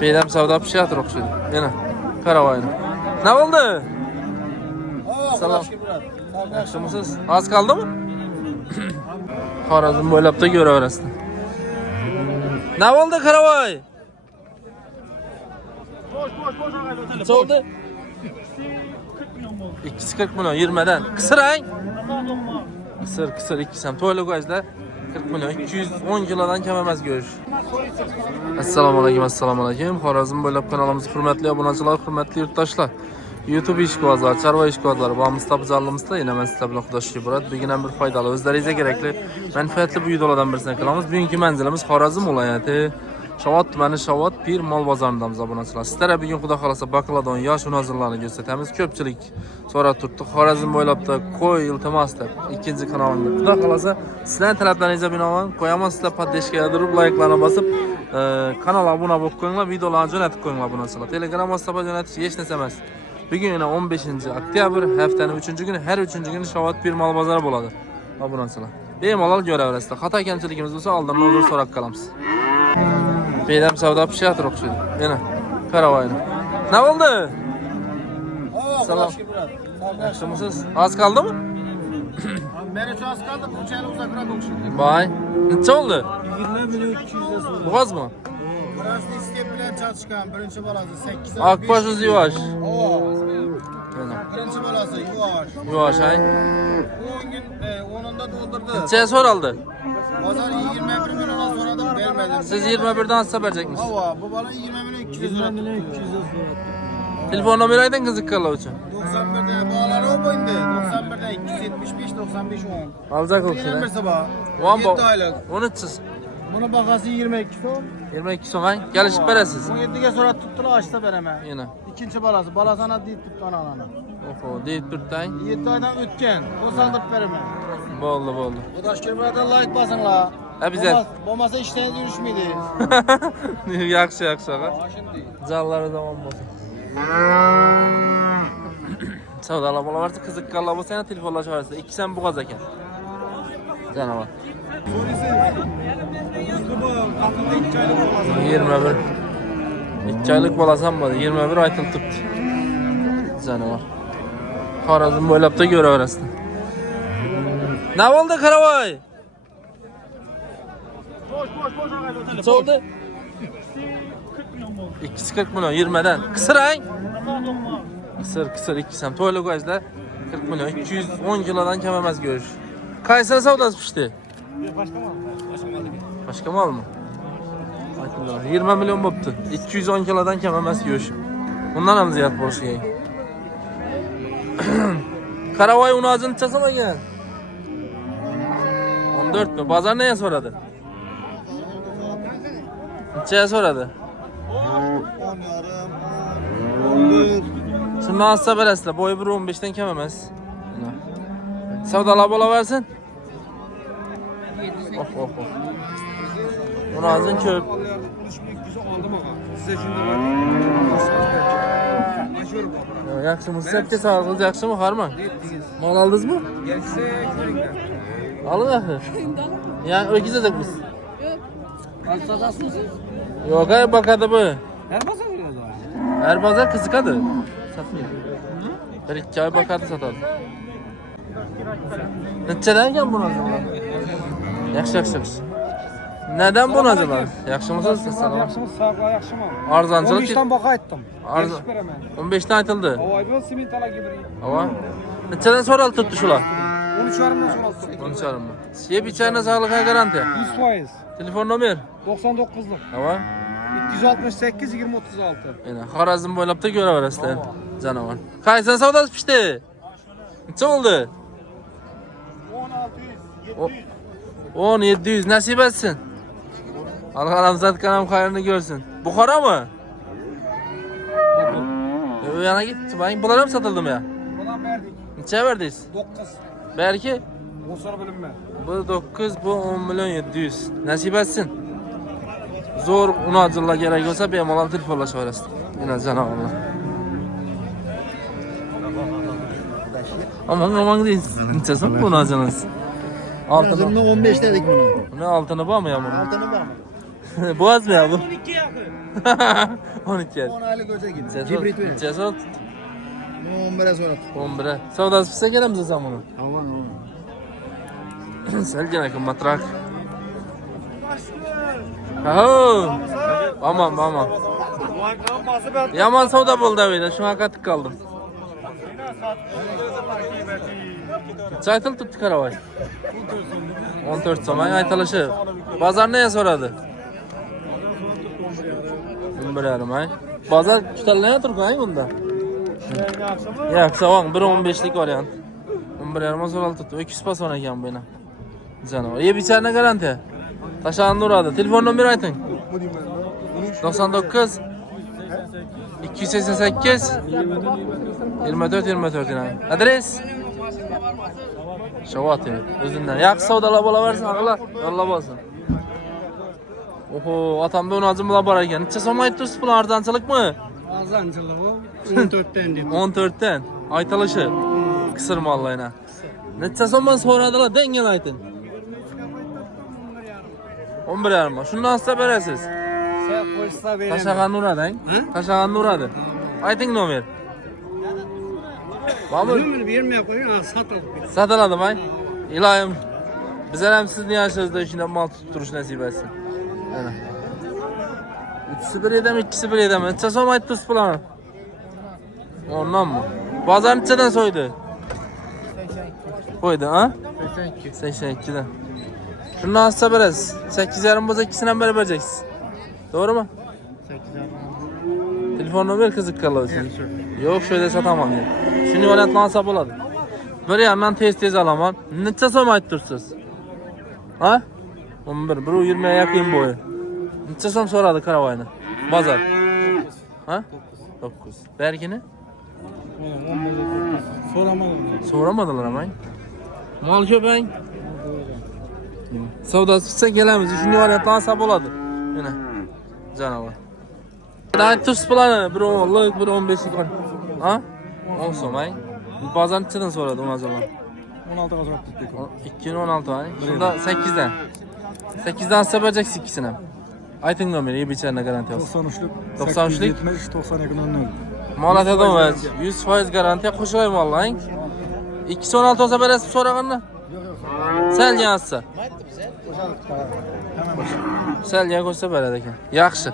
Beydem savda pişiyatır okşaydı. Yine. Karavayını. Ne oldu? Salam. Yaxşımısınız? Az kaldı mı? Xorazm bo'ylab da ko'raverasizlar. Ne oldu Karavay? Boş oldu? 240 milyon 20'den. Kısır hang? Kısır 2 sam. To'yli gözle 40 milyon 210 kilodan kam emas görüş. Assalomu alaykum. Xorazm bo'ylab kanalımız hurmatli obunachilar, hurmatli yurtdoshlar. YouTube ishqibozlar, chorva ishqibozlari va mustabzalligimizda yana men sizlar bilan xudoshlik bo'ladi. Bugun ham bir foydali, o'zlaringizga kerakli, manfaatli bu videolardan birini qilamiz. Bugungi manzilimiz Xorazm viloyati Shovot tumani Shovot Pir mol bozoridamiz obunachilar. Sizlarga bugun xudo xolasa baqladon yosh unozirlarni ko'rsatamiz. Ko'pchilik so'rab turibdi. Xorazm bo'ylabda qo'y iltimos deb ikkinchi kanalimda. Xudo xolasa sizlarning talablaringizga binoan qo'yaman, sizlar podpishkaga urib, layklarni bosib, kanalga obuna bo'lib qo'yinglar, videolarni jo'natib qo'yinglar obunachilar. Telegram WhatsAppga jo'natish hech narsa emas. Bugün yine 15 oktyabr haftanın 3. günü, her 3. günü Shovot Pir mol bozori bo'ladi. Obunachilar. Bemalol ko'raverasizlar. Xato kamchiligimiz bo'lsa oldin o'zimiz so'rab qolamiz. Beydem savda pişiyatır okşaydı. Yine. Karavayını. Ne oldu? Salam. Yaxşımısınız? Az kaldı mı? Benim şu az kaldı. Bu çayla uzaklara okşaydı. Bay. Ne oldu? 20 milyon 200 lirası. Bu az mı? Burası iskep bilen çalışkan. Birinci balası 8 Akbaşınız yuvaş. Birinci balası yuvaş. Yuvaş hay. 10 gün 10'unda doldurdu. Neçeye soraldı? Pazar 21 milyona sonra da vermedim. Siz 21'den hassa verecek misiniz? Bu bana 20 milyon 200 lira. 20 milyon 200 lira. Telefon numarayı kızık kallı için. 91'de bağları o boyundu. 91'de 275 95 10. Alacak olsun. Yine bir sabah. Ulan 7 aylık. Onu çiz. Bunun bakası 22 son. 22 son hay. Gelişip veresiz. 17'ye sonra tuttular açtı vereme. Yine. İkinci balası. Balasana değil tuttu anana. Oho deyip durtayın. 7 aydan ötken. O sandık vereme. Boldu. Bu taş kirmada like basın la. Ha bize. Bombasa işten yürüşmeydi. Yakşı ha. Canları zaman bozun. Savdalar bola varsa kızık kalla bu sene telefonlaşa varsa 2 sen bu gaz eken. Canavar. 21. 2 aylık bolasam var. 21 aytıl tuttu. Canavar. Xorazm bo'ylab da ko'raverasizlar. Ne oldu Karavay? Boş oldu? 240 milyon 20'den. Kısır hang? Kısır 2 sam. To'yli gözle 40 milyon 210 kilodan kam emas görüş. Kayseri savdası pişti. Başka mal mı? 20 milyon boptu. 210 kilodan kam emas görüş. Bundan ham ziyat bo'lishi kerak. Karavay unazını çasana gel. 14 mi? Bazar neye soradı? Necheye soradı? 10 yarım. Şimdi hassa berasizlar. Boyu 1.15'den kam emas. Savdalar bo'la versin. Oh. Unazın köp. Yaxshimisiz? Sizga sog'ligingiz yaxshimi, harman? Mol oldingizmi? Alın axir. Ya o'gizadakmiz. Yo'q, ay bakadi bu. Her pazar qiziqadi. Satmaydi. 1-2 oy bakadi sotadi. Nechadan ekan bu narsalar? Yaxshi. Neden bu narsalar? Yaxshimisiz? Assalomu. Yaxshimiz, sağlar yaxshimi? Arzonchilik. 15'dan boqa aytdim. Arzon. 15 dan aytildi. Oy, simentalar gibi. Ava. Nechadan so'ralib turibdi shular? 13'larımdan sonra 13 mı? Yeb içerine sağlığa garanti. 100%. Telefon nomer? 99'luk. Ava. 268 20 36. Yine Xorazm bo'ylab da ko'raverasizlar. Canavar. Qaysi savdasi pishdi? Necha oldu? 16 700 700 nasip etsin. Allah Ramzat kanam hayrını görsün. Bukhara mı? Yana git. Bunlar mı satıldı mı ya? Buna verdik. Neçe verdiniz? 9. Belki. O sonra bölünme. Bu 9, bu 10 milyon 700. Nasip etsin. Zor unacılla gerek olsa bemalol telefonlaşaverasiz. Yine canavarlar. Aman deysiz. Neçesi bu unacınız? Altını 15 dedik bunu. Ne altını var mı ya bunun? Altını var mı? Boğaz mı ya bu? 12 yakın. 12 yaş. 10 aylık öce git. Cesur. 11'e sonra tut. 11'e. Savdası pise gelemiz sen bunu. Aman aman. Sen gene kımmatrak. Aho. Aman. Yaman savda buldu böyle. Şu hakatik kaldım. Çaytıl tuttu karavay. 14 somay aytalışı. Bazar neye soradı? 11 yarım ay. Bazar tutarlaya turku ay bunda. Ya savang 1.15'lik varyant. 11 yarıma soral tuttu. Öküz pas ona ekan beni. Canavar. İyi bir tane garanti. Taşağın uğradı. Telefon numarayı aytın. 99 288 24 yine. Adres? Şavat yani. Özünden. Yaxşı savdalar bolaversin ağlar. Yolla bolsun. Oho, atamda onu acımla bar ekan. Necha so'm aytdingiz bular arzonchilik mi? Azancılığı 14'ten diyeyim. 14'ten. Aytalışı. Kısır mallayına. Necha so'mdan so'radilar, dengel aytın. 11 yarım. Şundan size beresiz. Sen koysa benim. Taşağın uğradı. Taşağın uğradı. Aytın nomer. Var mı? Numara vermeye koyuyor, satılık. Satıladım ay. İlahim. Bize hem siz niye yaşınızda içinde mal tutturuş nasip etsin. Yani. Üçüsü bir edem, ikisi bir edem. Neçe so'm aytdingiz bularni? Ondan mı? Bazar neçeden soydu? Koydu ha? 82. 82'den. Şundan hassa beresiz. 8 yarım boza ikisinden beri vereceksiniz. Doğru mu? 8 Telefon numara kızık kalıyorsun. Yok şöyle satamam diye. Şunu oynatmansa buladı. Bir yandan tez alamam. Neçe so'm aytdingiz? Ha? 11. 1.20'ye yakın boyu. Neçe so'm so'radi karavayni? Bazar. Ha? 9. Bergini? Soramadım. So'ramadılar ama. Mal köpek. Savdası bitse gelemiz. Shunday variantlansa bo'ladi. Mana. Canavar. Aytdingiz bularni 1.10lik, 1.15lik. Ha? 10 so'm ay. Bazar nechadan so'radi o'zinglar? 16'ga so'rab tutdik. 216 ay. Shunda 8'dan. 8'dan size vereceksin ikisini. Ayting nomeri, iyi biçerine garanti olsun. 93'lük. 93'lük. 73 92 00. Malatya'dan ver. 100% garantiya qo'shilayım vallahi. 216 olsa beresiz so'raganda. Sel yazsa. Sel ya qo'shsa beradi ekan. Yaxshi.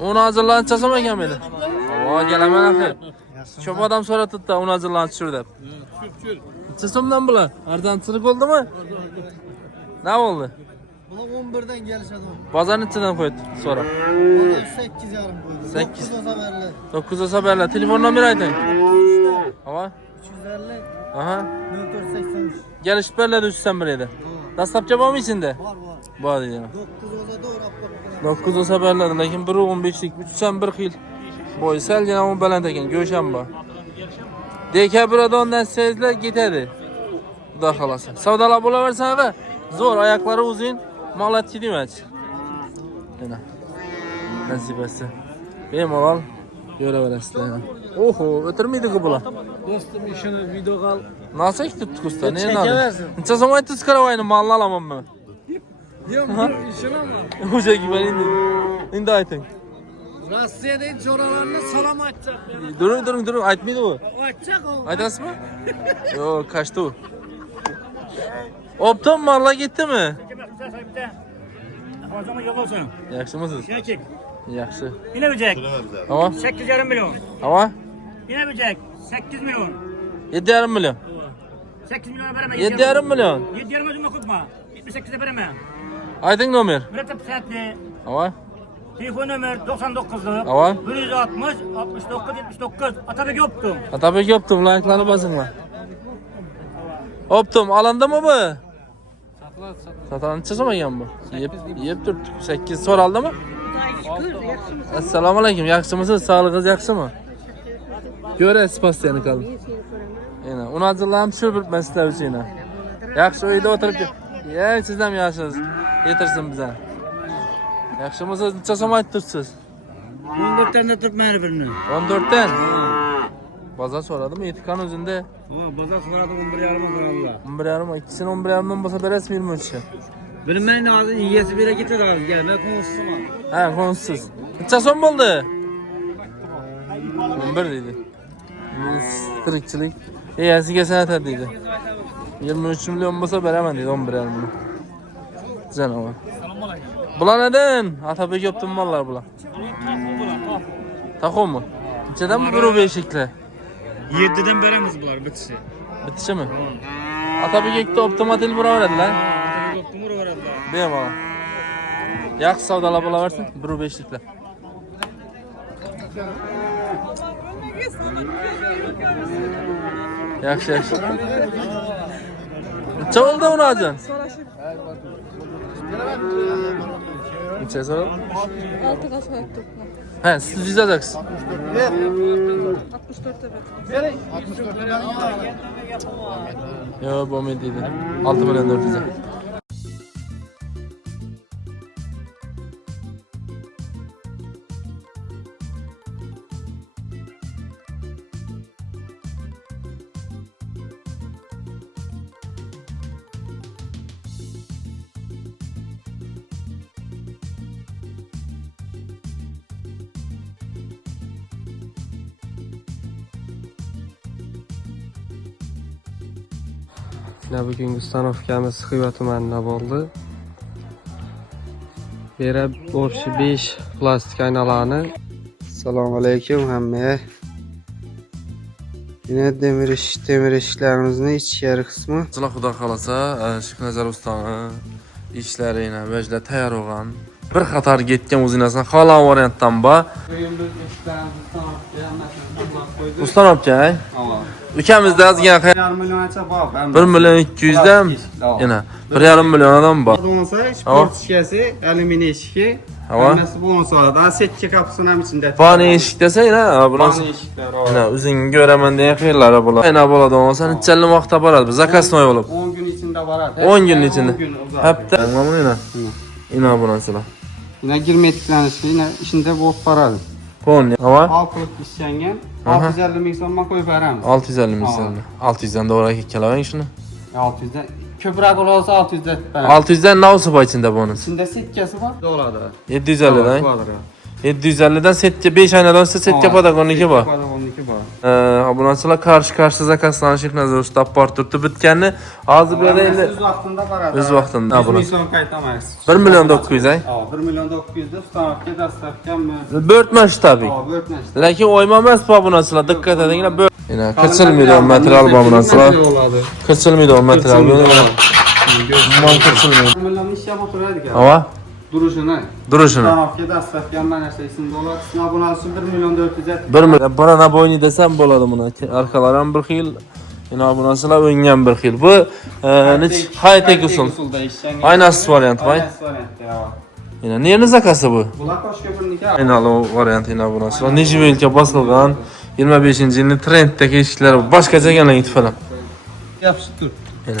Onu hazırlanıp çasam ekan mıydı? Ava gelaman axir. Çok adam so'ratdi da onu hazırlanıp tushir deb. Çasomdan bular. Arzonchilik bo'ldimi? Ne oldu? Bular 11'den gelişadi. Bazar nechadan qo'ydi? So'ra. 8 yarım koydu. 8. 9 olsa verirler. 9 olsa berlar. Telefon nomeri ayting. Ava. 350 Aha. 0483. Gelişip berlar 301 edi. Dastlabki bormi içinde? Var. Bor deydi. 9 olsa doğru apar. 9 olsa berlar, lekin 1.15lik 301 xil. Boy salgina u baland ekan, go'shanba. Dekabradan sezlar ketadi. Xudo xolasa. Savdolar bo'laversa aga, zo'r oyoqlari uzun, molatchi demoqchi. Mana. Nasibasi. Bemalol ko'raverasizlar. Oho, o'tirmaydi-ku bular. Dostum işini video kal. Nasıl tuttuk usta? Ne Çekeversin. nadı? Neçe zaman aytdıngiz karavayni malını alamam mı? Diyorum bu işin ama. Hoca gibi ben indi aytın. Rusya'da hiç oralarına salam açacak. Durun aytmaydı o. Açacak o. Aytasız mı? Yok kaçtı o. Optom malla gitti mi? Fazla mı yok olsun? Yaxşı mısınız? Gerçek. Yaxşı. Yine böcek. Ama 8,5 milyon. ama Yine böcek. 8 milyon. 7,5 milyon. 8 milyona veremem. 7,5 milyon. 7,5 özüme kutma. 78'e veremem. Aytın nomer. Mürettep saatli. Ama Telefon nömer 99'lu. Ava. 160 69 79. Atabek yoktu. Atabek yaptım like'larını basınlar. Optum alanda mı bu? Satan neçe zaman yan bu? Yep dur 8 sor aldı mı? Assalomu alaykum. Yaxshimisiz? Sog'lig'ingiz yaxshimi? Ko'rasiz pastani kalın. Yana, uni hazırlanib tushirib biribman sizlar uchun yana. Yaxshi uyda o'tirib. Ya, siz ham yaxshisiz. Yetirsin bize. Yaxshimisiz? Necha so'm aytdingiz siz? 14'ten de tutmayır birini. 14'ten. Baza soradım. Etikan özünde. Ama bazar sonra da 11,5 Allah. 11,5 ikisini 11,5'dan bolsa beresi 23'e. Benim ben ağzı yiyesi bire gitti de abi gelme konuşsun ama. Ha, konusuz. Neçe son oldu? 11 dedi. Kırıkçılık. İyisi geçen eter dedi. 23 milyon bolsa beremem dedi 11,5'dan. Güzel ama. Bula neden? Atabek yaptım mallar bula. Tako mu? Neçeden mi bir beşikle? 7'den beremiz bular bitişi. Bitişi mi? Atabek ekti optomatil bura öğrendi lan. Doktumur var abla. Deyim ağa. Yaxşı savdala bula versin. Bir beşikle. Yaxşı yaxşı. Neçe oldu onu acan? Neçe soralım? 6'ga soyup topla. He, siz yazacaksınız. 64 evet. 64'den yana. Yo, bu mediydi. 6 milyon 400'e. Bugungi stanovkamiz Xiva tumanida bo'ldi. Bera borchi 5 plastik aynalarni. Assalomu alaykum hammaga. Yine demir eshiklarimizni ichkari qismi. Sizlar xudo xolasa, Shiknazar ustani ishlariga vajda tayyor bo'lgan. Bir qator ketgan o'zingizni xohlagan variantdan bor. Ustan opkay. Ukamizda azgan 1,5 millioncha bor. 1 milyon 200 dan yana 1,5 milyon adam bor. Bo'lsa, sport shikasi, alyuminiy eshigi. Hava. Hammasi bo'lsa, da setki kapsini ham ichida. Bani eshik desang, ha, bunisi. Bani eshiklar. Ana o'zing ko'raman degan xiyallari bo'ladi. Ayna bo'ladi, o'san ichchalli vaqtda boradi. Zakasnoy bo'lib. 10 kun ichida boradi. 10 kun ichida. 10 kun uzoq. Hafta. Mana ina. Ina bunisilar. Yine girme etiklanishi yine içinde bo'lib boradi. Pon, hava. 6 yil ishlangan. 650 ming so'mga qo'yib beramiz. 650 ming so'm. 600 dan doğru kelavering shuni. 600 dan ko'proq bo'lsa 600 dan beramiz. 600 dan nausi bor ichida bunisi. İçinde setkasi bor. Bo'ladi. 750 dan. 750 dan setga 5 aynadan setga padagoniki bor. Padagoniki bor. Obunachilar qarshi zakaslanishlik nazarda ustab bor turibdi bitganni. Hozir bu yerda endi O'z vaqtida boradi. o'z vaqtida. 100 ming so'm qaytamaysiz. 1 milyon 900 ay. 1 milyon 900 da stavka dastavkammi? Börtma shtabik. Buyurtma. Lekin oyma emas bu obunachilar, diqqat edinglar. Yana 40 milyon material bu obunachilar. 40 milyon material bu. Umman 40 milyon. 1 milyon ish ham o'tiradi ekan. Hava. Duruşunu. Duruşunu. Stavka dastavkammi narsasin dolar. Abonasi 1 milyon 400. 1 milyon. Barana boyni desam bo'ladi buni. Arqalari ham bir xil. Yana obunachilar o'ngan bir xil. Bu high-tech usul. Aynasiz variant vay. Yana nerni zakasi bu? Bular Toshkentniki. Aynalı variant yana obunachilar. Nejivelga bosilgan 25-yilning trenddagi eshiklar boshqacha ekanligi falan. Yapışık dur. Yana.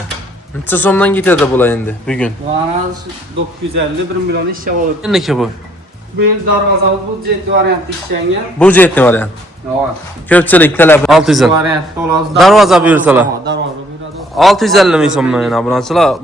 Necha so'mdan ketadi bular endi bugun? Bu analiz 950 1 milyon ish olur. Niki bu? Bu yil darvozamiz bu jet variantda ishlangan. Bu jetni variant. Yo'q. Ko'pchilik talab 650. Variantda olasiz. Darvoza buyursalar. Darvoza buyuradi. 650 ming so'mdan yana obunachilar.